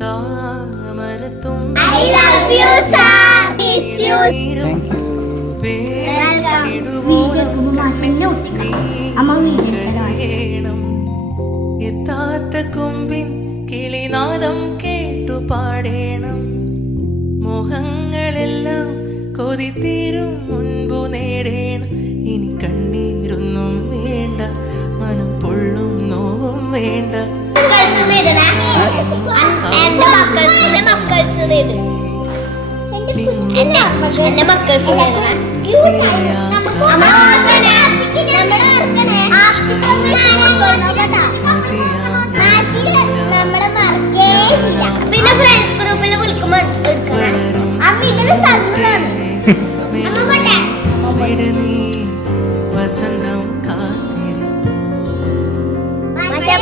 I love you, sir. Miss you. Thank you. എത്താത്ത കൊമ്പിൻ കിളിനാദം കേട്ടു പാടേണം. മോഹങ്ങളെല്ലാം കൊതിത്തീരും മുൻപു നേടേണം. ഇനി കണ്ണീരൊന്നും വേണ്ട, മനം പൊള്ളും നോവും വേണ്ട. എന്റെ മക്കൾക്ക് പിന്നെ ഫ്രണ്ട്സ് ഗ്രൂപ്പിൽ വിളിക്കുമ്പോ എടുക്കണം. അമ്മ ഇതിൽ തന്നതാണ്. വസന്തം കാത്തിരിപ്പോ മറ്റേ